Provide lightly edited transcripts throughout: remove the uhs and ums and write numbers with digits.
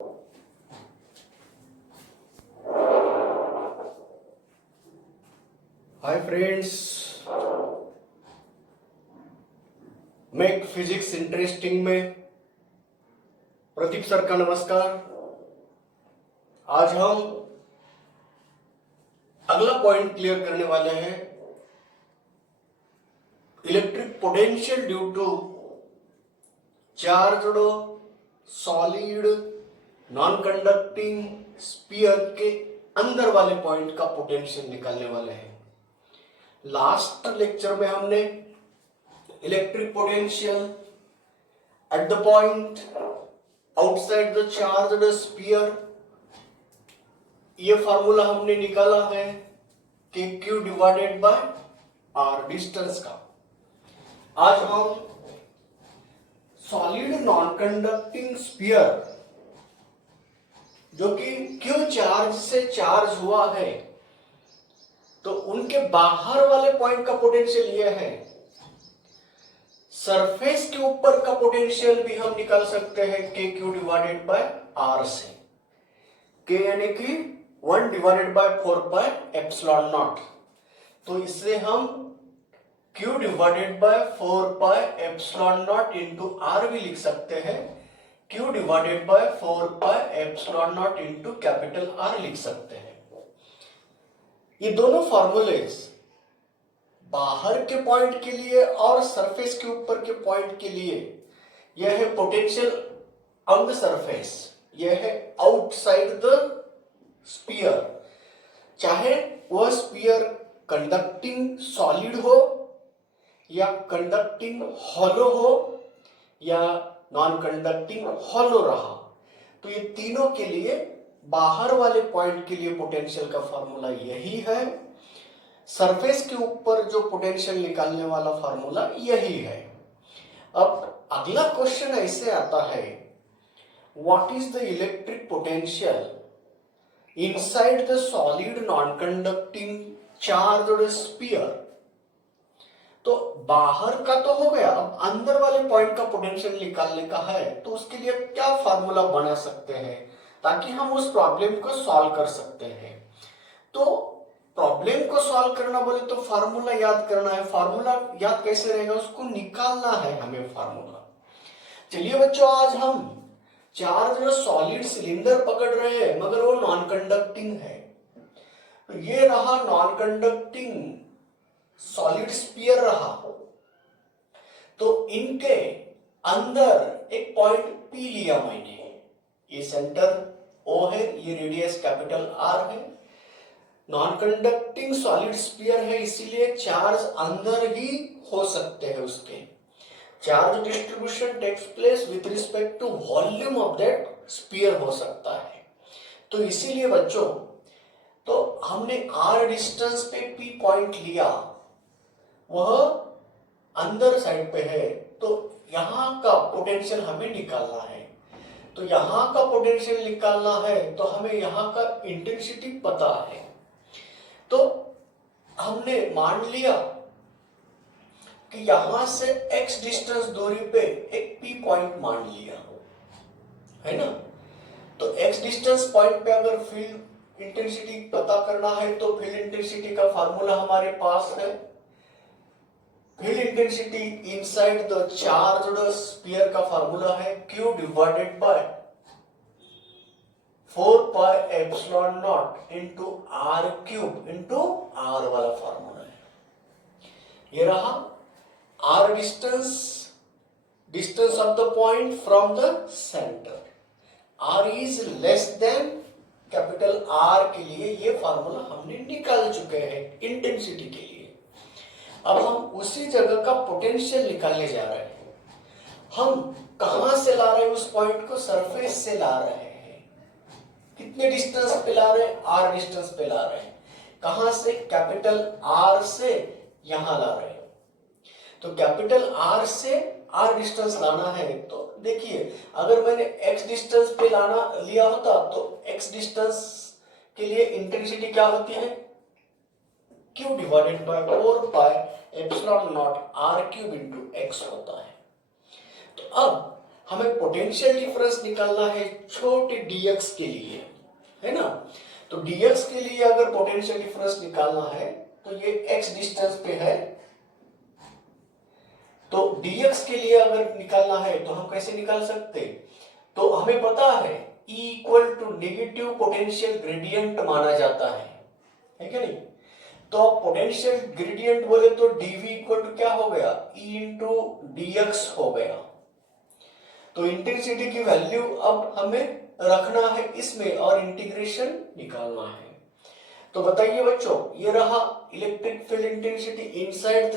Hi friends, make physics interesting में प्रतीक sir का नमस्कार। आज हम अगला पॉइंट क्लियर करने वाले हैं। Electric potential due to charged solid non conducting sphere के अंदर वाले पॉइंट का पोटेंशियल निकालने वाले हैं। लास्ट लेक्चर में हमने electric potential at the point outside the charged sphere, ये फॉर्मूला हमने निकाला है कि Q divided bye R distance का। आज हम सॉलिड नॉन कंडक्टिंग स्फीयर जो कि Q चार्ज से चार्ज हुआ है, तो उनके बाहर वाले पॉइंट का पोटेंशियल ये है। सरफेस के ऊपर का पोटेंशियल भी हम निकाल सकते हैं के क्यू डिवाइडेड बाय आर से। के यानी कि 1 divided by 4 pi epsilon not. तो इससे हम Q divided by 4 pi epsilon naught into r भी लिख सकते हैं। Q divided by 4 pi epsilon naught into capital R लिख सकते हैं। ये दोनों फॉर्मूलेज बाहर के पॉइंट के लिए और सरफेस के ऊपर के पॉइंट के लिए, यह है पोटेंशियल ऑन द सरफेस, यह है आउटसाइड द स्फीयर। चाहे वह स्फीयर कंडक्टिंग सॉलिड हो या कंडक्टिंग हॉलो हो या नॉन कंडक्टिंग हॉलो रहा, तो ये तीनों के लिए बाहर वाले पॉइंट के लिए पोटेंशियल का फॉर्मूला यही है। सरफेस के ऊपर जो पोटेंशियल निकालने वाला फॉर्मूला यही है। अब अगला क्वेश्चन ऐसे आता है, what is the electric potential inside the solid non conducting charged sphere. तो बाहर का तो हो गया, अब अंदर वाले पॉइंट का पोटेंशियल निकालने का है, तो उसके लिए क्या फॉर्मूला बना सकते हैं ताकि हम उस प्रॉब्लम को सॉल्व कर सकते हैं। तो प्रॉब्लम को सॉल्व करना बोले तो फार्मूला याद करना है। फार्मूला याद कैसे रहेगा, उसको निकालना है हमें फार्मूला। चलिए बच्चों, आज हम चार्ज सॉलिड सिलेंडर पकड़ रहे हैं मगर वो नॉन कंडक्टिंग है। तो ये रहा नॉन कंडक्टिंग सॉलिड स्फीयर रहा। तो इनके अंदर एक पॉइंट P लिया मैंने, ये सेंटर O है, ये रेडियस कैपिटल R है। नॉन कंडक्टिंग सॉलिड स्फीयर है, इसीलिए चार्ज अंदर ही हो सकते हैं। उसके charge distribution takes place with respect to volume of that sphere हो सकता है। तो इसीलिए बच्चों, तो हमने R डिस्टेंस पे P पॉइंट लिया, वह अंदर साइड पे है, तो यहां का पोटेंशियल हमें निकालना है। तो यहां का पोटेंशियल निकालना है तो हमें यहां का इंटेंसिटी पता है। तो हमने मान लिया कि यहां से x डिस्टेंस दूरी पे एक P पॉइंट मान लिया है ना। तो x डिस्टेंस पॉइंट पे अगर फील्ड इंटेंसिटी पता करना है तो फील्ड इंटेंसिटी का फार्मूला हमारे पास है। Field intensity inside the charged sphere का फार्मूला है Q divided by 4 pi epsilon naught into r cube into r वाला फार्मूला है। ये रहा r distance of the point from the centre. R is less than capital R के लिए ये formula हमने निकाल चुके हैं इंटेंसिटी के लिए। अब हम उसी जगह का पोटेंशियल निकालने जा रहे हैं। हम कहां से ला रहे हैं उस पॉइंट को, सरफेस से ला रहे हैं। कितने डिस्टेंस पे ला रहे हैं, R डिस्टेंस पे ला रहे हैं। कहां से, कैपिटल R से यहां ला रहे हैं। तो कैपिटल R से R डिस्टेंस लाना है, तो देखिए अगर मैंने X डिस्टेंस पे लाना लिया होता तो X डिस्टेंस के लिए इंटेंसिटी क्या होती है, Q divided by 4 pi epsilon naught R cube into X होता है। तो अब हमें पोटेंशियल डिफरेंस निकालना है छोटे dx के लिए, है ना। तो dx के लिए अगर पोटेंशियल डिफरेंस निकालना है तो ये x डिस्टेंस पे है, तो dx के लिए अगर निकालना है तो हम कैसे निकाल सकते, तो हमें पता है E equal to negative potential gradient माना जाता है क्या नहीं। तो अब पोटेंशियल ग्रेडियंट बोले तो dv इक्वल टू क्या हो गया, E इंटू dx हो गया। तो इंटेंसिटी की वैल्यू अब हमें रखना है इसमें और इंटीग्रेशन निकालना है। तो बताइए बच्चों, ये रहा electric field intensity inside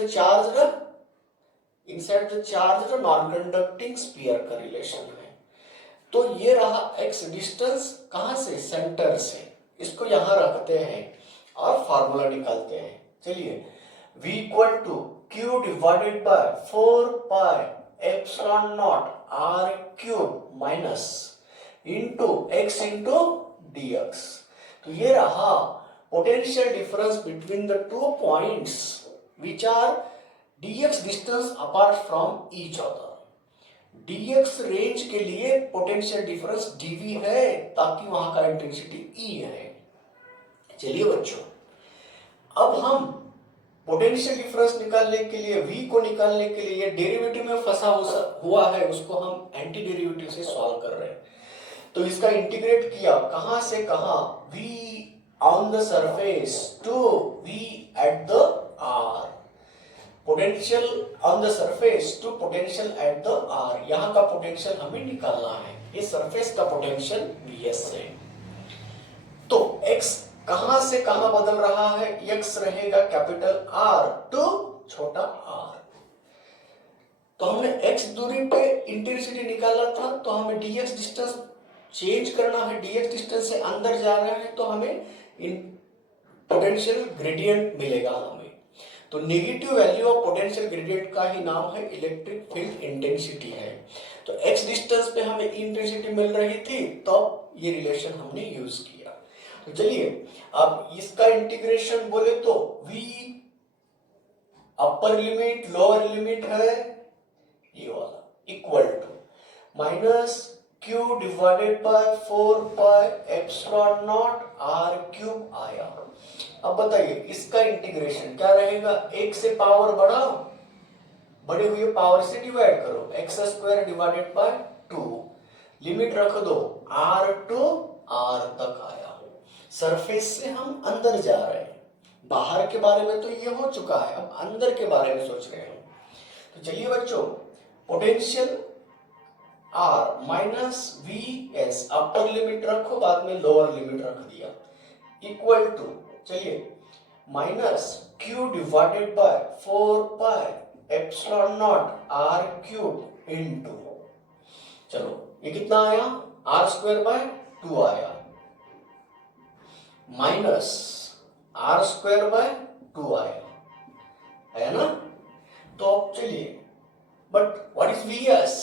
the charge non conducting sphere का रिलेशन है। तो ये रहा x डिस्टेंस, कहां से, सेंटर से। इसको यहां रखते हैं और फार्मूला निकालते हैं। चलिए, v equal to q divided by 4 pi epsilon naught r cube minus into x into dx। तो ये रहा potential difference between the two points which are dx distance apart from each other. dx range के लिए potential difference dv है ताकि वहां का intensity E है। चलिए बच्चों, अब हम पोटेंशियल डिफरेंस निकालने के लिए, v को निकालने के लिए डेरिवेटिव में फंसा हुआ है, उसको हम एंटी डेरिवेटिव से सॉल्व कर रहे हैं। तो इसका इंटीग्रेट किया, कहां से कहां, v on the surface to v at the r, potential on the surface to potential at the r। यहां का पोटेंशियल हमें निकालना है, ये सरफेस का पोटेंशियल vs है। तो x कहां से कहां बदल रहा है, x रहेगा कैपिटल R टू छोटा r। तो हमने x दूरी पे इंटेंसिटी निकाला था, तो हमें dx डिस्टेंस चेंज करना है, dx डिस्टेंस से अंदर जा रहे हैं तो हमें पोटेंशियल ग्रेडियंट मिलेगा हमें। तो negative value of potential gradient का ही नाम है इलेक्ट्रिक फील्ड इंटेंसिटी है। तो x डिस्टेंस पे हमें इंटेंसिटी मिल रही थी, तो ये रिलेशन हमने यूज किया। तो चलिए, अब इसका इंटीग्रेशन बोले तो v upper limit lower limit है ये वाला equal to minus q divided by 4 pi epsilon naught r cube आया। अब बताइए इसका इंटीग्रेशन क्या रहेगा, एक से पावर बढ़ाओ, बड़े हुए पावर से डिवाइड करो, x square divided by 2, limit रख दो r टू r तक आया। सरफेस से हम अंदर जा रहे हैं, बाहर के बारे में तो ये हो चुका है, अब अंदर के बारे में सोच रहे हैं। तो चलिए बच्चों, पोटेंशियल r माइनस vs अपर लिमिट रखो, बाद में लोअर लिमिट रख दिया, इक्वल टू, चलिए, minus q divided by 4 pi epsilon naught r cube into, चलो ये कितना आया, r स्क्वायर बाय 2 आया, माइनस r स्क्वायर बाय 2 आया, है ना। तो अब चलिए, but what is vs,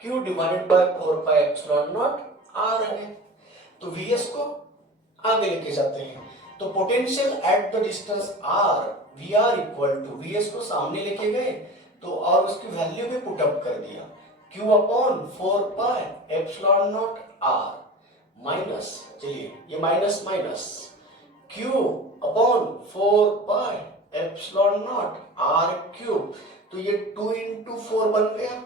q divided by 4 pi epsilon naught r है, तो vs को आगे लेके जाते हैं। तो potential at the distance r, vr equal to, vs को सामने लेके गए तो और उसकी वैल्यू भी पुट अप कर दिया, q upon 4 pi epsilon naught r minus, चलिए ये minus minus, q upon 4 pi epsilon naught r cube, तो ये 2 इंटू 4 बन गया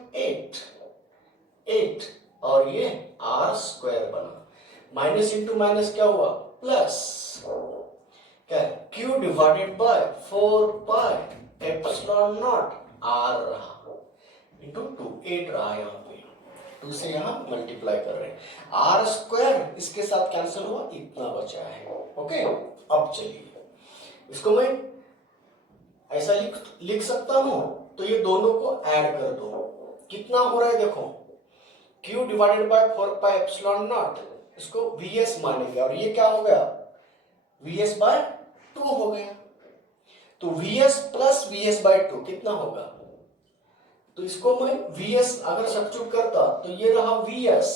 8 और ये r स्क्वायर बना, माइनस इंटू माइनस क्या हुआ प्लस, क्या है, q divided by 4 pi epsilon naught r रहा इंटू 2, 8 रहा यहाँ पे, 2 से यहाँ मल्टीप्लाई कर रहे हैं, r स्क्वायर इसके साथ कैंसिल हुआ, इतना बचा है। ओके, अब चलिए इसको मैं ऐसा लिख सकता हूं, तो ये दोनों को ऐड कर दो, कितना हो रहा है देखो, q divided by 4 pi epsilon not, इसको vs मानेंगे और ये क्या हो गया, vs बाय 2 हो गया। तो vs प्लस vs बाय 2 कितना होगा, तो इसको मैं vs अगर सब्स्टिट्यूट करता तो ये रहा vs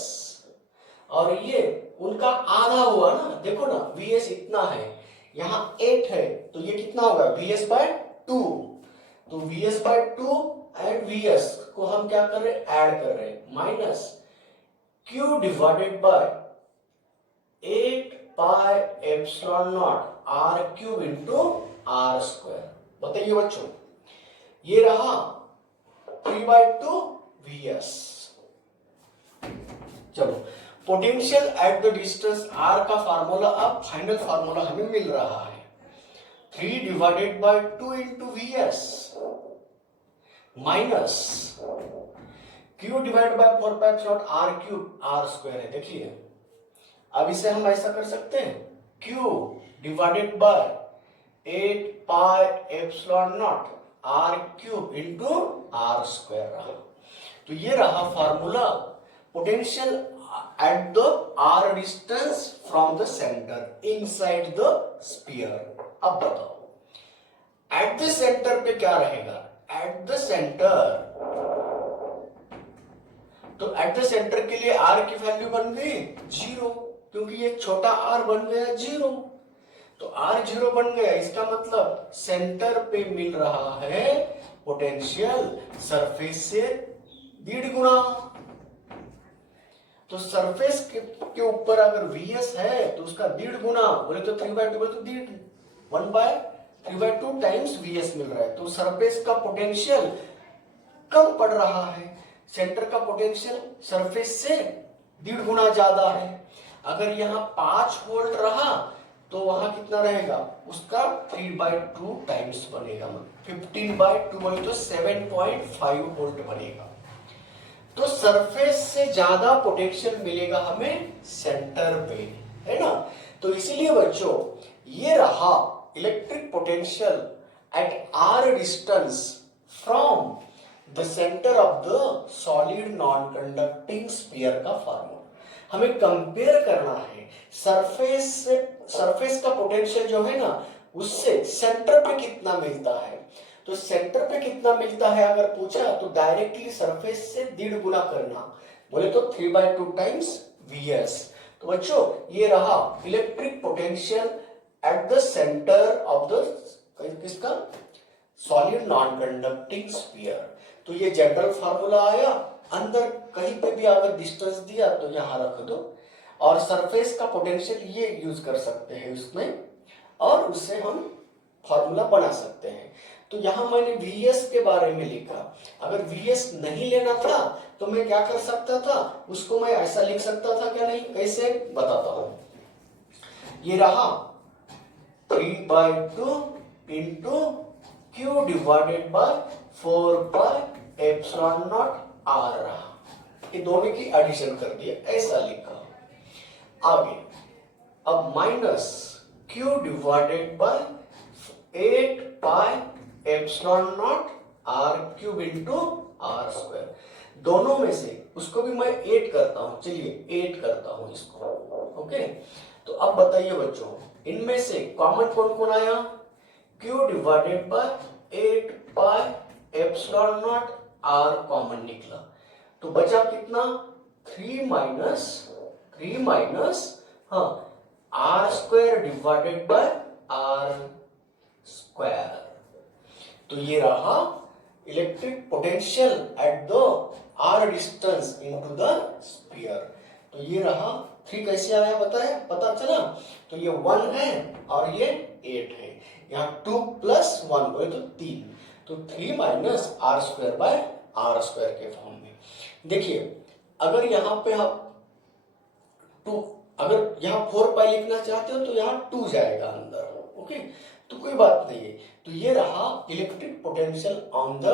और ये उनका आधा हुआ ना, देखो ना vs इतना है, यहाँ 8 है, तो ये कितना होगा vs बाय 2, तो vs बाय 2 एंड vs को हम क्या कर रहे हैं, ऐड कर रहे हैं, minus q divided by 8 pi epsilon naught r cube into r square. बताइए बच्चों, ये रहा 3/2 Vs। चलो, potential at the distance r का फार्मूला, अब फाइनल फार्मूला हमें मिल रहा है 3 divided by 2 into Vs minus q divide by 4 pi epsilon r cube r square है। देखिए, अब इसे हम ऐसा कर सकते हैं, q divided by 8 pi epsilon naught r cube into r square रहा। तो ये रहा formula potential at the r distance from the centre inside the sphere. अब बताओ, एट द सेंटर पे क्या रहेगा, एट द सेंटर, तो एट द सेंटर के लिए r की वैल्यू बन गई 0, क्योंकि ये छोटा r बन गया 0, तो r 0 बन गया। इसका मतलब सेंटर पे मिल रहा है पोटेंशियल सरफेस से 1.5 गुना। तो सरफेस के ऊपर अगर Vs है तो उसका 1.5 गुना, बोले तो 3/2 बोले तो 1/3/2 टाइम्स Vs मिल रहा है। तो सरफेस का पोटेंशियल कम पड़ रहा है, सेंटर का पोटेंशियल सरफेस से 1.5 गुना ज्यादा है। अगर यहाँ 5 वोल्ट रहा तो वहां कितना रहेगा, उसका 3/2 टाइम्स बनेगा, 15/2 बोले तो 7.5 वोल्ट बनेगा। तो सरफेस से ज्यादा पोटेंशियल मिलेगा हमें सेंटर पे, है ना। तो इसीलिए बच्चों, ये रहा electric potential at r distance from the centre of the solid non conducting sphere का फॉर्मूला। हमें कंपेयर करना है सरफेस का पोटेंशियल जो है ना, उससे सेंटर पे कितना मिलता है। तो सेंटर पे कितना मिलता है अगर पूछा तो डायरेक्टली सरफेस से 1.5 गुना करना, बोले तो 3/2 टाइम्स Vs। तो बच्चों, ये रहा electric potential at the centre of the किसका, सॉलिड नॉन कंडक्टिंग स्फीयर। तो ये जनरल फार्मूला आया, अंदर कहीं पे भी अगर डिस्टेंस दिया तो यहां रख दो, और सरफेस का पोटेंशियल ये यूज कर सकते हैं उसमें, और उससे हम फार्मूला बना सकते हैं। तो यहां मैंने Vs के बारे में लिखा। अगर Vs नहीं लेना था तो मैं क्या कर सकता था, उसको मैं ऐसा लिख सकता था क्या, नहीं, कैसे बताता हूं। ये रहा 3/2 into q divided by 4 pi epsilon naught r रहा, ये दोनों की एडिशन कर दिया, ऐसा लिखा। आगे अब minus q divided by 8 pi epsilon naught r cube into r square. दोनों में से उसको भी मैं 8 करता हूं, चलिए 8 करता हूं इसको, ओके। तो अब बताइए बच्चों, इनमें से कॉमन कौन कौन आया, q divided by 8 pi epsilon naught r common निकला, तो बचा कितना, 3 माइनस हाँ r square divided by r square. तो ये रहा electric potential at the r distance into the sphere. तो ये रहा 3 कैसे आया बताया, पता चला। तो ये 1 है और ये 8 है, यहाँ 2 + 1 बोले तो 3, तो 3 minus r square by r square के फॉर्म में। देखिए, अगर यहाँ पे आप 2, अगर यहाँ 4 पाई लिखना चाहते हो तो यहाँ 2 जाएगा अंदर, ओके, तो कोई बात नहीं है। तो ये रहा electric potential on the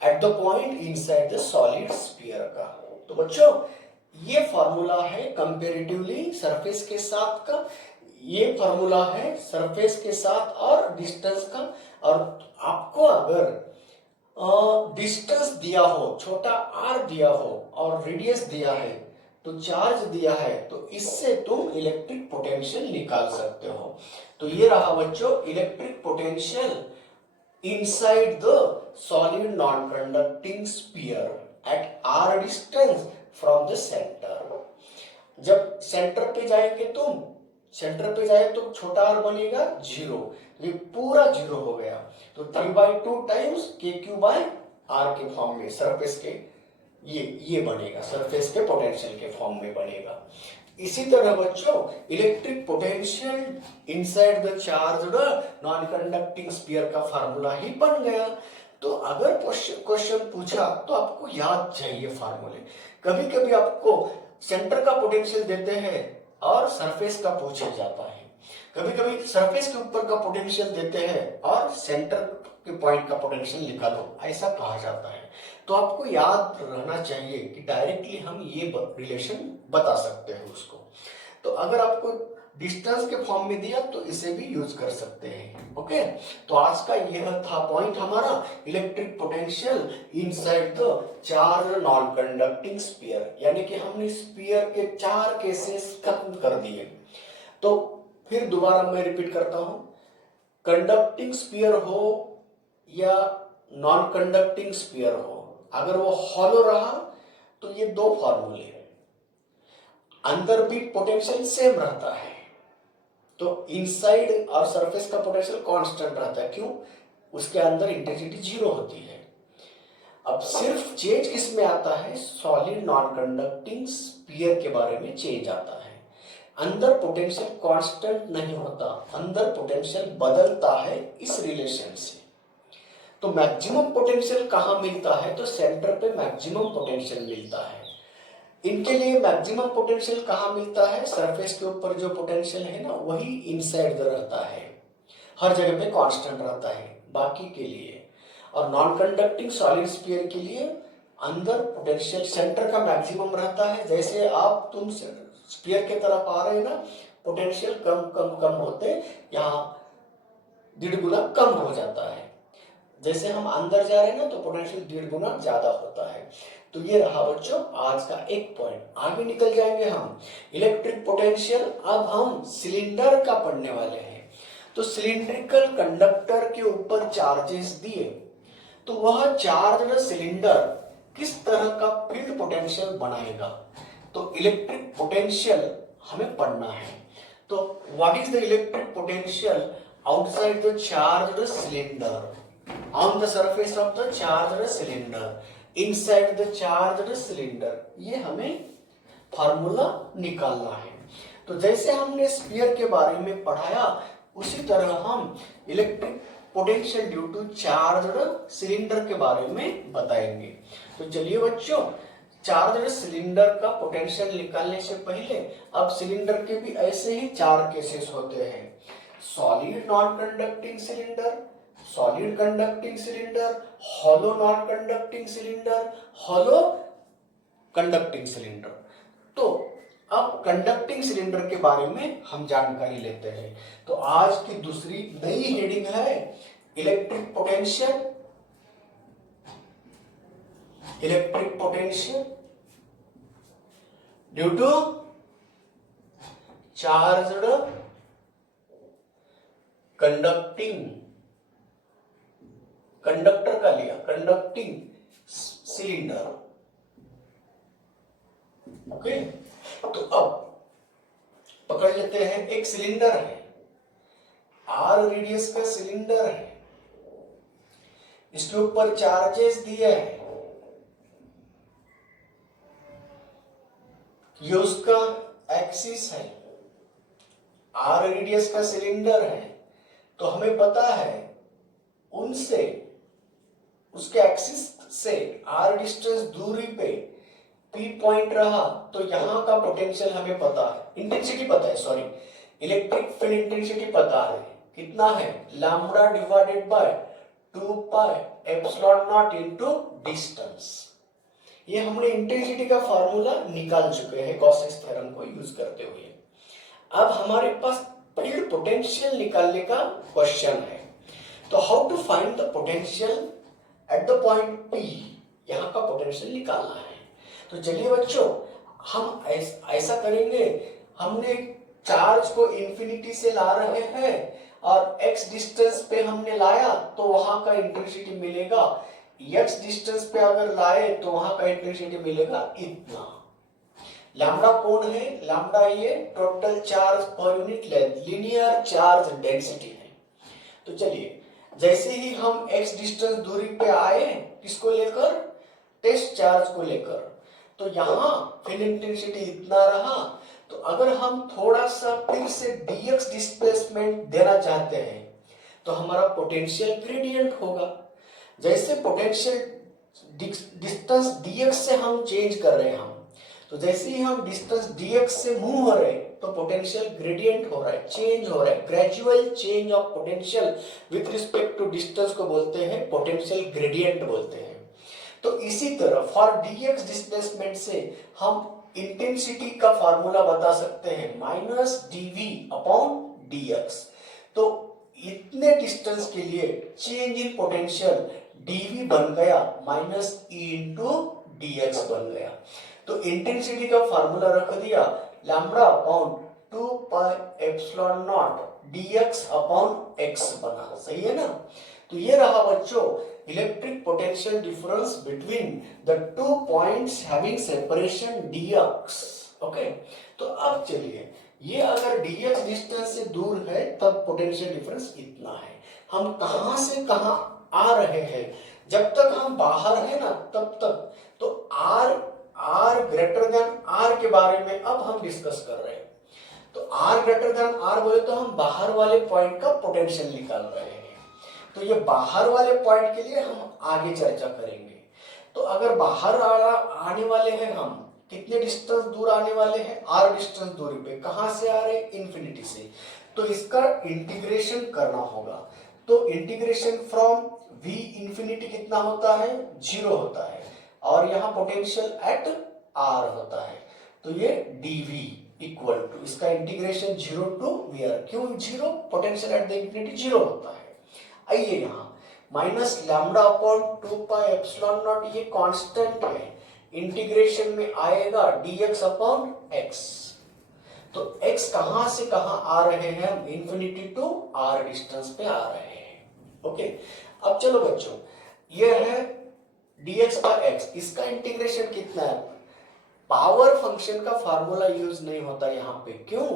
eight the point inside the solid sphere का। तो बच्चों, ये फार्मूला है कंपैरेटिवली सरफेस के साथ का, ये फार्मूला है सरफेस के साथ और डिस्टेंस का। और आपको अगर डिस्टेंस दिया हो, छोटा r दिया हो और रेडियस दिया है, तो चार्ज दिया है, तो इससे तुम इलेक्ट्रिक पोटेंशियल निकाल सकते हो। तो ये रहा बच्चों electric potential inside the solid non conducting sphere at r distance from the centre. जब सेंटर पे जाएंगे तुम, सेंटर पे जाए तो छोटा r बनेगा 0, ये पूरा 0 हो गया, तो 3/2 टाइम्स kq बाय आर के फॉर्म में, सरफेस के ये बनेगा, सरफेस के पोटेंशियल के फॉर्म में बनेगा। इसी तरह बच्चों electric potential inside the charged non conducting sphere का फार्मूला ही बन गया। तो अगर क्वेश्चन पूछा तो आपको याद चाहिए फार्मूले। कभी कभी आपको सेंटर का पोटेंशियल देते हैं और सरफेस का पूछा जाता है, कभी कभी सरफेस के ऊपर का पोटेंशियल देते हैं और सेंटर के पॉइंट का पोटेंशियल निकालो, ऐसा कहा जाता है। तो आपको याद रहना चाहिए कि डायरेक्टली हम ये रिलेशन बता सकते हैं उसको। तो अगर आपको डिस्टेंस के फॉर्म में दिया तो इसे भी यूज कर सकते हैं। ओके, तो आज का यह था पॉइंट हमारा, electric potential inside the charge non conducting sphere, यानी कि हमने स्फीयर के 4 केसेस खत्म कर दिए। तो फिर दोबारा मैं रिपीट करता हूं, कंडक्टिंग स्फीयर हो या नॉन कंडक्टिंग स्फीयर हो, अगर वो हॉलो रहा तो ये 2 फार्मूले, अंदर भी पोटेंशियल सेम रहता है, तो इनसाइड और सरफेस का पोटेंशियल कांस्टेंट रहता है। क्यों? उसके अंदर इंटेंसिटी 0 होती है। अब सिर्फ चेंज किसमें आता है, सॉलिड नॉन कंडक्टिंग स्फीयर के बारे में चेंज आता है। अंदर पोटेंशियल कांस्टेंट नहीं होता, अंदर पोटेंशियल बदलता है इस रिलेशन से। तो मैक्सिमम पोटेंशियल कहां मिलता है, तो सेंटर पे मैक्सिमम पोटेंशियल मिलता है। इनके लिए मैक्सिमम पोटेंशियल कहां मिलता है, सरफेस के ऊपर जो पोटेंशियल है ना वही इनसाइड रहता है, हर जगह पे कांस्टेंट रहता है बाकी के लिए। और नॉन कंडक्टिंग सॉलिड स्फीयर के लिए अंदर पोटेंशियल सेंटर का मैक्सिमम रहता है। जैसे तुम स्फीयर के तरफ आ रहे हैं ना, पोटेंशियल कम कम कम होते यहाँ 1.5 गुना कम हो जाता है। जैसे हम अंदर जा रहे हैं ना तो पोटेंशियल 1.5 गुना ज्यादा होता है। तो ये रहा बच्चों आज का एक पॉइंट। आगे निकल जाएंगे हम इलेक्ट्रिक पोटेंशियल। अब हम सिलेंडर का पढ़ने वाले हैं। तो सिलिंड्रिकल कंडक्टर के ऊपर चार्जेस दिए तो वह चार्ज्ड सिलेंडर किस तरह का फील्ड पोटेंशियल बनाएगा, तो इलेक्ट्रिक पोटेंशियल हमें पढ़ना है। तो what is the electric potential outside the charged cylinder on the surface of the charged cylinder inside the charged cylinder, ये हमें फार्मूला निकालना है। तो जैसे हमने स्फीयर के बारे में पढ़ाया उसी तरह हम electric potential due to charged cylinder के बारे में बताएंगे। तो चलिए बच्चों, चार्ज्ड सिलेंडर का पोटेंशियल निकालने से पहले अब सिलेंडर के भी ऐसे ही 4 केसेस होते हैं, solid non conducting cylinder, solid conducting cylinder, hollow non conducting cylinder, hollow conducting cylinder. तो अब कंडक्टिंग सिलेंडर के बारे में हम जानकारी लेते हैं। तो आज की दूसरी नई हेडिंग है electric potential. Electric potential due to charged conducting, conductor का लिया कंडक्टिंग सिलेंडर। ओके, तो अब पकड़ लेते हैं, एक सिलेंडर है, आर रेडियस का सिलेंडर है, इसके ऊपर चार्जेस दिए हैं, ये उसका एक्सिस है, आर रेडियस का सिलेंडर है। तो हमें पता है उनसे, उसके एक्सिस से आर डिस्टेंस दूरी पे पी पॉइंट रहा तो यहां का पोटेंशियल हमें पता है, इंटेंसिटी पता है, सॉरी इलेक्ट्रिक फील्ड इंटेंसिटी पता है, कितना है, lambda divided by 2 pi epsilon not into distance. ये हमने इंटेंसिटी का फार्मूला निकाल चुके हैं गॉसेस थ्योरम को यूज करते हुए। अब हमारे पास फील्ड पोटेंशियल निकालने का क्वेश्चन है। तो how to find the potential at the point P, यहां का पोटेंशियल निकालना है। तो चलिए बच्चों, हम ऐसा करेंगे, हमने चार्ज को इंफिनिटी से ला रहे हैं और x डिस्टेंस पे हमने लाया तो वहां का इंटेंसिटी मिलेगा, x डिस्टेंस पे अगर लाए तो वहां का इंटेंसिटी मिलेगा इतना। लैम्बडा कौन है, लैम्बडा ये total charge per unit length, linear charge density है। तो चलिए जैसे ही हम x डिस्टेंस दूरी पे आए, किसको लेकर, टेस्ट चार्ज को लेकर, तो यहाँ फील्ड इंटेंसिटी इतना रहा। तो अगर हम थोड़ा सा फिर से dx डिस्प्लेसमेंट देना चाहते हैं तो हमारा पोटेंशियल ग्रेडियंट होगा। जैसे पोटेंशियल डिस्टेंस dx से हम चेंज कर रहे हैं हम, तो जैसे ही हम डिस्टेंस dx से मूव हो रहे हैं तो पोटेंशियल ग्रेडियंट हो रहा है, चेंज हो रहा है, gradual change of potential with respect to distance को बोलते हैं पोटेंशियल ग्रेडियंट बोलते हैं। तो इसी तरह फॉर dx डिस्प्लेसमेंट से हम इंटेंसिटी का फॉर्मूला बता सकते हैं माइनस dv अपॉन dx। तो इतने डिस्टेंस के लिए चेंज इन पोटेंशियल dv बन गया माइनस e इंटू dx बन गया। तो इंटेंसिटी का फॉर्मूला रख दिया lambda upon 2 pi epsilon not dx upon x बना, सही है ना। तो ये रहा बच्चों electric potential difference between the two points having separation dx। Okay, तो अब चलिए, ये अगर dx डिस्टेंस से दूर है तब पोटेंशियल डिफरेंस इतना है। हम कहां से कहां आ रहे हैं, जब तक हम बाहर है ना तब तक, तो r ग्रेटर देन r के बारे में अब हम डिस्कस कर रहे हैं। तो r ग्रेटर देन r बोले तो हम बाहर वाले पॉइंट का पोटेंशियल निकाल रहे हैं। तो ये बाहर वाले पॉइंट के लिए हम आगे चर्चा करेंगे। तो अगर बाहर आने वाले हैं हम, कितने डिस्टेंस दूर आने वाले हैं, r डिस्टेंस दूरी पे, कहां से आ रहे हैं, इंफिनिटी से। तो इसका इंटीग्रेशन करना होगा। तो इंटीग्रेशन फ्रॉम v इंफिनिटी कितना होता है, 0 होता है, और यहाँ पोटेंशियल एट r होता है। तो ये dv इक्वल टू, इसका इंटीग्रेशन 0 टू वी आर, क्यों 0, पोटेंशियल एट द इंफिनिटी 0 होता है। आइए यहाँ minus lambda upon 2 pi epsilon not, ये कांस्टेंट है, इंटीग्रेशन में आएगा dx अपॉन x। तो x कहां से कहां आ रहे हैं हम, इंफिनिटी टू r डिस्टेंस पे आ रहे हैं। ओके, अब चलो बच्चों, ये है dx बाय x, इसका इंटीग्रेशन कितना है। पावर फंक्शन का फार्मूला यूज नहीं होता यहाँ पे, क्यों,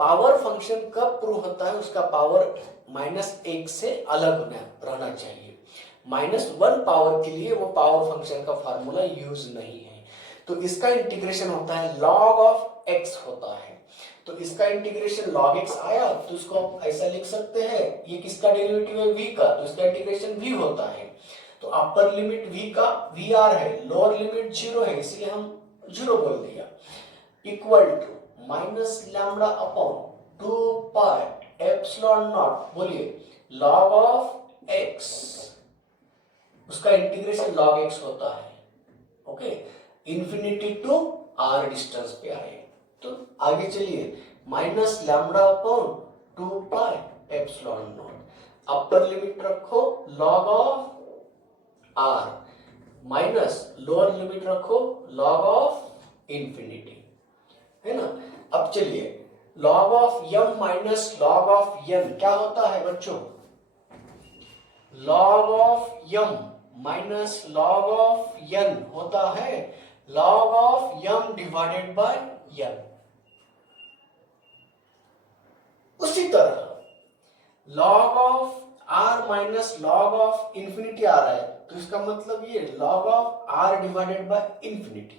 पावर फंक्शन कब प्रूव होता है, उसका पावर -1 से अलग रहना चाहिए। -1 पावर के लिए वो पावर फंक्शन का फार्मूला यूज नहीं है। तो इसका इंटीग्रेशन होता है log ऑफ x होता है। तो इसका इंटीग्रेशन log x आया तो इसको आप ऐसा लिख सकते हैं, ये किसका डेरिवेटिव है, v का, तो इसका इंटीग्रेशन v होता है। तो अपर लिमिट v का vr है, लोअर लिमिट 0 है, इसलिए हम 0 बोल दिया, equal to minus lambda upon 2 pi epsilon naught, बोलिए log ऑफ x, उसका इंटीग्रेशन log x होता है। Okay, infinity to r distance पे आए। तो आगे चलिए, minus lambda upon 2 pi epsilon naught, upper limit रखो log of r, minus lower limit रखो log ऑफ इंफिनिटी, है ना। अब चलिए, log of m minus log of n क्या होता है बच्चों, log of m minus log of n होता है log of m divided by n। उसी तरह log of r minus log of infinity आ रहा है, तो इसका मतलब ये log of r divided by infinity.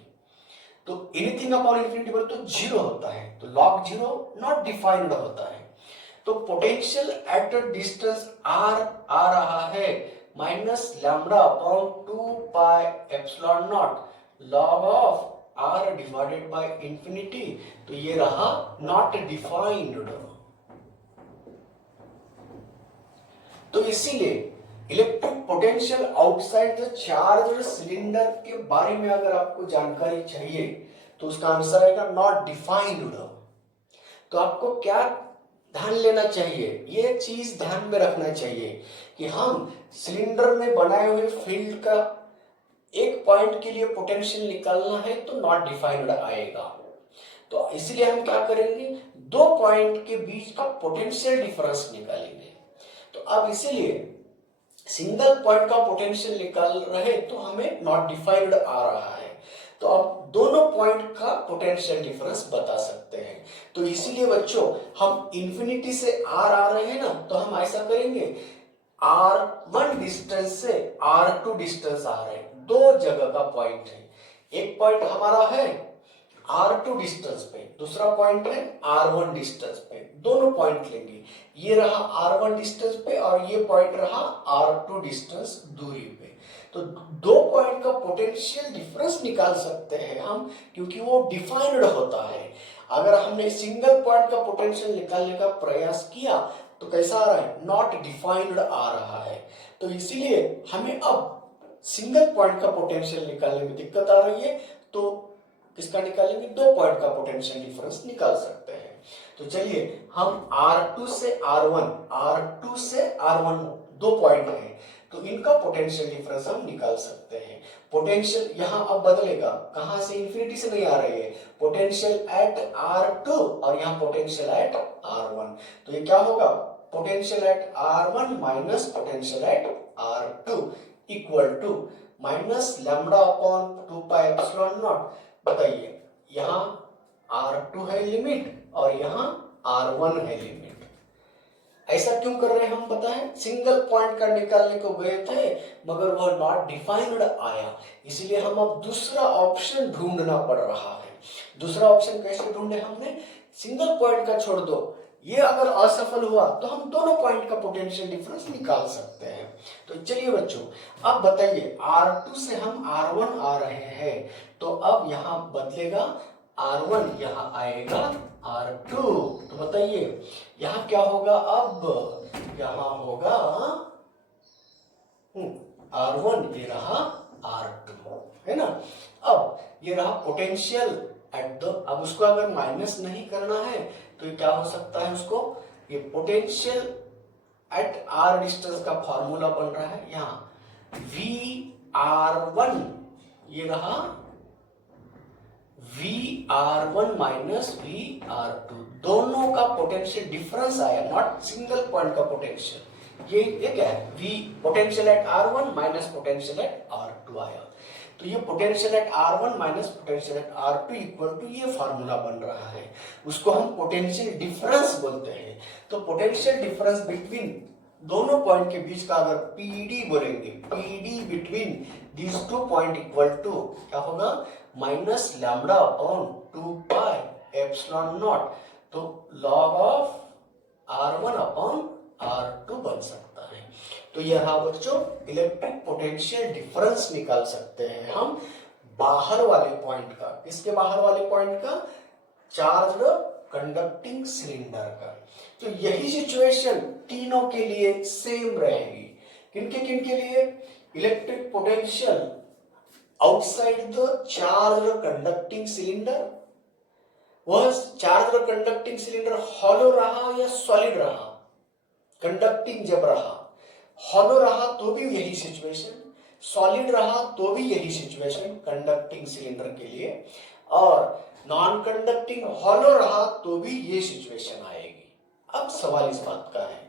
तो एनीथिंग अपॉन इंफिनिटी बोले तो 0 होता है, तो log 0 नॉट डिफाइंड होता है। तो potential at a distance r आ रहा है minus lambda upon 2 pi epsilon not log of r divided by infinity. तो ये रहा नॉट डिफाइंड। तो इसीलिए electric potential outside the charge cylinder के बारे में अगर आपको जानकारी चाहिए तो उसका आंसर आएगा नॉट डिफाइंड। तो आपको क्या ध्यान लेना चाहिए, ये चीज ध्यान में रखना चाहिए कि हम सिलेंडर में बनाए हुए फील्ड का एक पॉइंट के लिए पोटेंशियल निकालना है तो नॉट डिफाइंड आएगा। तो इसलिए हम क्या करेंगे, दो पॉइंट के बीच का पोटेंशियल डिफरेंस निकालेंगे। तो अब इसीलिए सिंगल पॉइंट का पोटेंशियल निकाल रहे तो हमें नॉट डिफाइंड आ रहा है, तो आप दोनों पॉइंट का पोटेंशियल डिफरेंस बता सकते हैं। तो इसीलिए बच्चों हम इंफिनिटी से आर आ रहे हैं ना, तो हम ऐसा करेंगे, R1 डिस्टेंस से R2 डिस्टेंस आ रहे हैं, दो जगह का पॉइंट है। एक पॉइंट हमारा है R2 डिस्टेंस पे, दूसरा पॉइंट है R1 डिस्टेंस पे, दोनों पॉइंट लेंगे। ये रहा R1 डिस्टेंस पे और ये पॉइंट रहा R2 डिस्टेंस दूरी पे। तो दो पॉइंट का पोटेंशियल डिफरेंस निकाल सकते हैं हम, क्योंकि वो डिफाइंड होता है। अगर हमने सिंगल पॉइंट का पोटेंशियल निकालने का प्रयास किया तो कैसा आ रहा है, नॉट डिफाइंड आ रहा है। तो इसीलिए हमें अब सिंगल पॉइंट का पोटेंशियल निकालने में दिक्कत आ रही है, तो किसका निकालेंगे, दो पॉइंट का पोटेंशियल डिफरेंस निकाल सकते हैं। तो चलिए हम R2 से R1 दो पॉइंट है, तो इनका पोटेंशियल डिफरेंस हम निकाल सकते हैं। पोटेंशियल यहाँ अब बदलेगा, कहां से, इंफिनिटी से नहीं आ रही है, पोटेंशियल एट R2 और यहाँ पोटेंशियल एट R1। तो ये क्या होगा, potential at R1 minus potential at R2 equal to minus lambda upon 2 pi epsilon naught. बताइए, यहाँ R2 है लिमिट और यहाँ R1 है लिमिट। ऐसा क्यों कर रहे हैं हम, पता है, सिंगल पॉइंट का निकालने को गए थे मगर वह नॉट डिफाइंड आया, इसलिए हम अब दूसरा ऑप्शन ढूंढना पड़ रहा है। दूसरा ऑप्शन कैसे ढूंढे हमने, सिंगल पॉइंट का छोड़ दो, ये अगर असफल हुआ तो हम दोनों पॉइंट का पोटेंशियल डिफरेंस निकाल सकते हैं। तो चलिए बच्चों, अब बताइए R2 से हम R1 आ रहे हैं, तो अब यहाँ बदलेगा, R1 यहाँ आएगा R2। तो बताइए यहाँ क्या होगा, अब यहाँ होगा R1, ये रहा R2, है ना। अब ये रहा पोटेंशियल एट द, अब उसको अगर माइनस नहीं करना है तो ये क्या हो सकता है, उसको ये पोटेंशियल एट R डिस्टेंस का फॉर्मूला बन रहा है यहाँ VR1, ये रहा VR1 माइनस VR2, दोनों का पोटेंशियल डिफरेंस आया, नॉट सिंगल पॉइंट का पोटेंशियल। ये क्या है, V potential at R1 minus potential at R2 आया। तो ये potential at R1 minus potential at R2 equal to ये फॉर्मूला बन रहा है, उसको हम पोटेंशियल डिफरेंस बोलते हैं। तो पोटेंशियल डिफरेंस बिटवीन दोनों पॉइंट के बीच का अगर PD बोलेंगे, PD between these two point equal to क्या होगा, minus lambda upon 2 pi epsilon not. तो log of R1 upon R2 बन सकता है। तो यह बच्चों इलेक्ट्रिक पोटेंशियल डिफरेंस निकाल सकते हैं हम बाहर वाले पॉइंट का। किसके बाहर वाले पॉइंट का, चार्ज कंडक्टिंग सिलेंडर का। तो यही सिचुएशन तीनों के लिए सेम रहेगी। किनके लिए, electric potential outside the charge conducting cylinder, वह चार्ज कंडक्टिंग सिलेंडर हॉलो रहा या सॉलिड रहा, कंडक्टिंग जब रहा, हॉलो रहा तो भी यही सिचुएशन, सॉलिड रहा तो भी यही सिचुएशन कंडक्टिंग सिलेंडर के लिए, और नॉन कंडक्टिंग हॉलो रहा तो भी ये सिचुएशन आएगी। अब सवाल इस बात का है,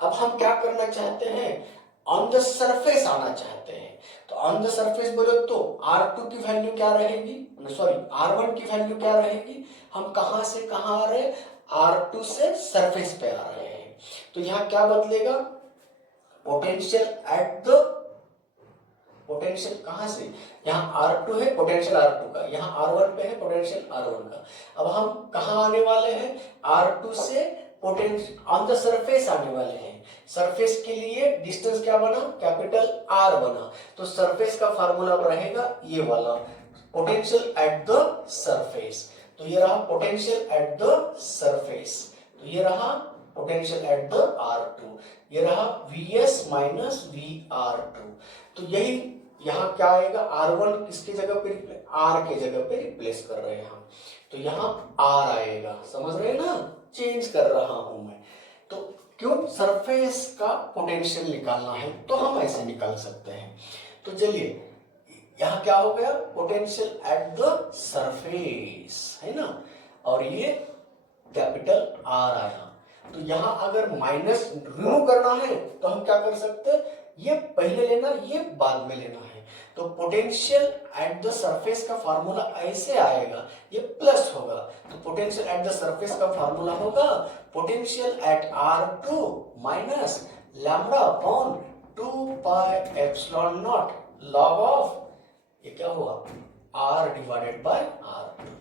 अब हम क्या करना चाहते हैं, ऑन द सरफेस आना चाहते हैं। तो ऑन द सरफेस बोले तो R2 की वैल्यू क्या रहेगी, सॉरी R1 की वैल्यू क्या रहेगी, हम कहां से कहां आ रहे हैं, R2 से सरफेस पे आ रहे हैं। तो यहाँ क्या बदलेगा, पोटेंशियल एट द, पोटेंशियल कहां से, यहाँ R2 है पोटेंशियल R2 का, यहाँ R1 पे है पोटेंशियल R1 का। अब हम कहां आने वाले हैं, R2 से पोटेंशियल ऑन द सरफेस आने वाले हैं। सरफेस के लिए डिस्टेंस क्या बना, कैपिटल R बना। तो सरफेस का फार्मूला रहेगा ये वाला, पोटेंशियल एट द सरफेस। तो ये रहा पोटेंशियल एट द सरफेस, तो ये रहा पोटेंशियल एट द R2, ये रहा Vs माइनस VR2। तो यही यहाँ क्या आएगा, R1 किसकी जगह पे, R के जगह पे रिप्लेस कर रहे हैं हम, तो यहाँ R आएगा। समझ रहे हैं ना, चेंज कर रहा हूं मैं। तो क्यों, सरफेस का पोटेंशियल निकालना है तो हम ऐसे निकाल सकते हैं। तो चलिए यहाँ क्या हो गया, पोटेंशियल एट द सरफेस, है ना, और ये कैपिटल R आया। तो यहाँ अगर माइनस रिमूव करना है तो हम क्या कर सकते हैं, ये पहले लेना, ये बाद में लेना है। तो पोटेंशियल एट द सरफेस का फार्मूला ऐसे आएगा, ये प्लस होगा। तो पोटेंशियल एट द सरफेस का फार्मूला होगा potential at R2 minus lambda upon 2 pi epsilon not log of, ये क्या हुआ, r डिवाइडेड बाय r2।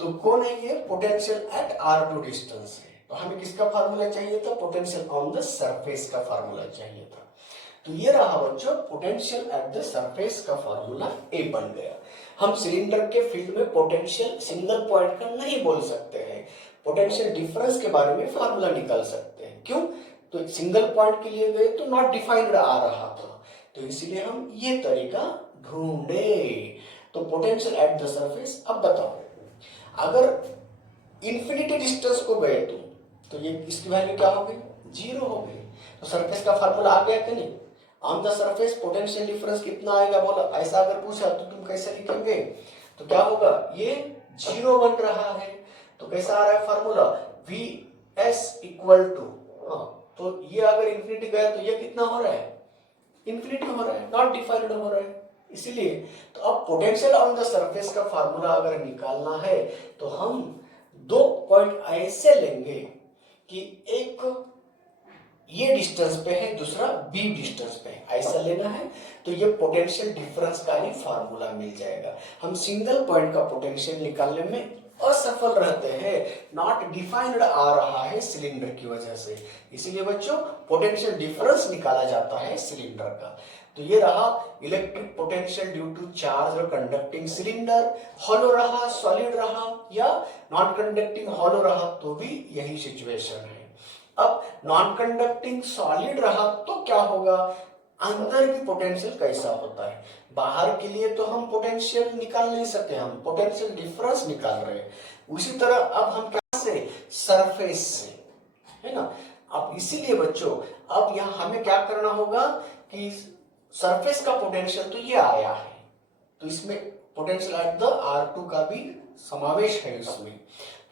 तो कौन है ये, पोटेंशियल एट r2 डिस्टेंस है। तो हमें किसका फार्मूला चाहिए था, पोटेंशियल ऑन द सरफेस का फार्मूला चाहिए था। तो ये रहा बच्चों पोटेंशियल एट द सरफेस का फार्मूला ए बन गया। हम सिलेंडर के फील्ड में पोटेंशियल सिंगल पॉइंट का नहीं बोल सकते हैं, पोटेंशियल डिफरेंस के बारे में फार्मूला निकाल सकते हैं। क्यों, तो सिंगल पॉइंट के लिए गए तो नॉट डिफाइंड आ रहा था, तो इसलिए हम ये तरीका ढूंढे। तो पोटेंशियल एट द सरफेस। अब बताओ, अगर इंफिनिटी डिस्टेंस को गए तो ये इसकी वैल्यू क्या हो गई, 0 हो गई। तो सरफेस का फार्मूला आ गया कि नहीं, on the surface potential difference कितना आएगा बोला, ऐसा अगर पूछा तो तुम कैसे लिखेंगे, तो क्या होगा, ये 0 बन रहा है। तो कैसा आ रहा है फार्मूला, Vs इक्वल टू, तो ये अगर इंफिनिटी गया तो ये कितना हो रहा है, इंफिनिटी हो रहा है, नॉट डिफाइंड हो रहा है। इसीलिए तो अब पोटेंशियल ऑन द सरफेस का फार्मूला अगर निकालना है तो हम 2 पॉइंट ऐसे लेंगे कि एक ये डिस्टेंस पे है, दूसरा बी डिस्टेंस पे है, ऐसा लेना है। तो ये पोटेंशियल डिफरेंस का ही फार्मूला मिल जाएगा। हम सिंगल पॉइंट का पोटेंशियल निकालने में असफल रहते हैं, नॉट डिफाइंड आ रहा है सिलेंडर की वजह से, इसीलिए बच्चों पोटेंशियल डिफरेंस निकाला जाता है सिलेंडर का। तो ये रहा electric potential due to charge और कंडक्टिंग सिलेंडर। हॉलो रहा, सॉलिड रहा या नॉन कंडक्टिंग हॉलो रहा तो भी यही सिचुएशन है। अब नॉन कंडक्टिंग सॉलिड रहा तो क्या होगा, अंदर भी पोटेंशियल कैसा होता है, बाहर के लिए तो हम पोटेंशियल निकाल नहीं सकते, हम पोटेंशियल डिफरेंस निकाल रहे हैं। उसी तरह अब हम क्या से, सरफेस से, है ना। अब इसीलिए बच्चों अब यहाँ हमें क्या करना होगा कि सरफेस का पोटेंशियल तो ये आया है, तो इसमें पोटेंशियल एट द R2 का भी समावेश है इसमें,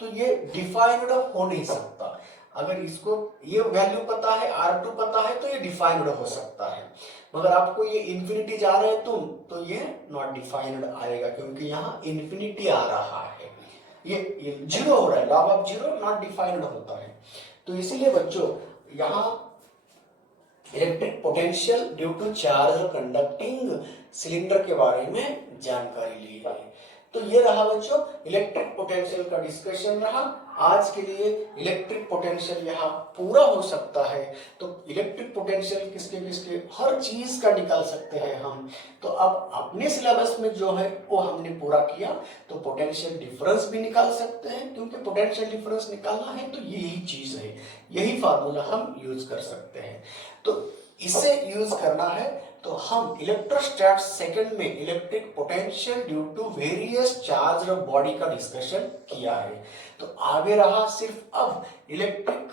तो ये डिफाइंड हो नहीं सकता। अगर इसको ये वैल्यू पता है, R2 पता है, तो ये डिफाइंड हो सकता है। मगर आपको ये इंफिनिटी जा रहे हैं तुम, तो ये नॉट डिफाइंड आएगा, क्योंकि यहाँ इंफिनिटी आ रहा है, ये 0 हो रहा है, लॉग ऑफ 0 नॉट डिफाइंड होता है। तो इसीलिए बच्चों यहाँ electric potential due to charge और कंडक्टिंग सिलेंडर के बारे में जानकारी ली है। तो ये रहा बच्चों इलेक्ट्रिक पोटेंशियल का डिस्कशन रहा। आज के लिए इलेक्ट्रिक पोटेंशियल यहाँ पूरा हो सकता है। तो इलेक्ट्रिक पोटेंशियल किसके किसके हर चीज का निकाल सकते हैं हम। तो अब अपने सिलेबस में जो है वो हमने पूरा किया। तो पोटेंशियल डिफरेंस भी निकाल सकते हैं, क्योंकि पोटेंशियल डिफरेंस निकालना है तो यही चीज है, यही फार्मूला हम यूज कर सकते हैं। तो इसे यूज करना है तो हम इलेक्ट्रोस्टैट सेकंड में electric potential due to various charge of body का डिस्कशन किया है। तो आगे रहा सिर्फ अब इलेक्ट्रिक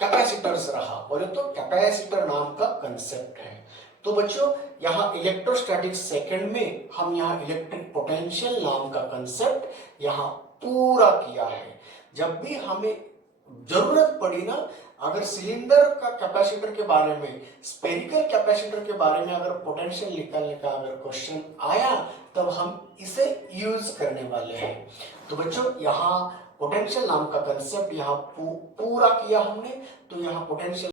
कैपेसिटर्स रहा, बोले तो कैपेसिटर नाम का कंसेप्ट है। तो बच्चों यहाँ इलेक्ट्रोस्टैटिक सेकंड में हम यहाँ इलेक्ट्रिक पोटेंशियल नाम का कंसेप्ट यहाँ पूरा किया है। जब भी हमें जरूरत पड़ी ना, अगर सिलेंडर का कैपेसिटर के बारे में, स्फेरिकल कैपेसिटर के बारे में अगर पोटेंशियल निकालने का अगर क्वेश्चन आया, तब हम इसे यूज करने वाले हैं। तो बच्चों यहाँ पोटेंशियल नाम का कंसेप्ट यहाँ पूरा किया हमने। तो यहाँ पोटेंशियल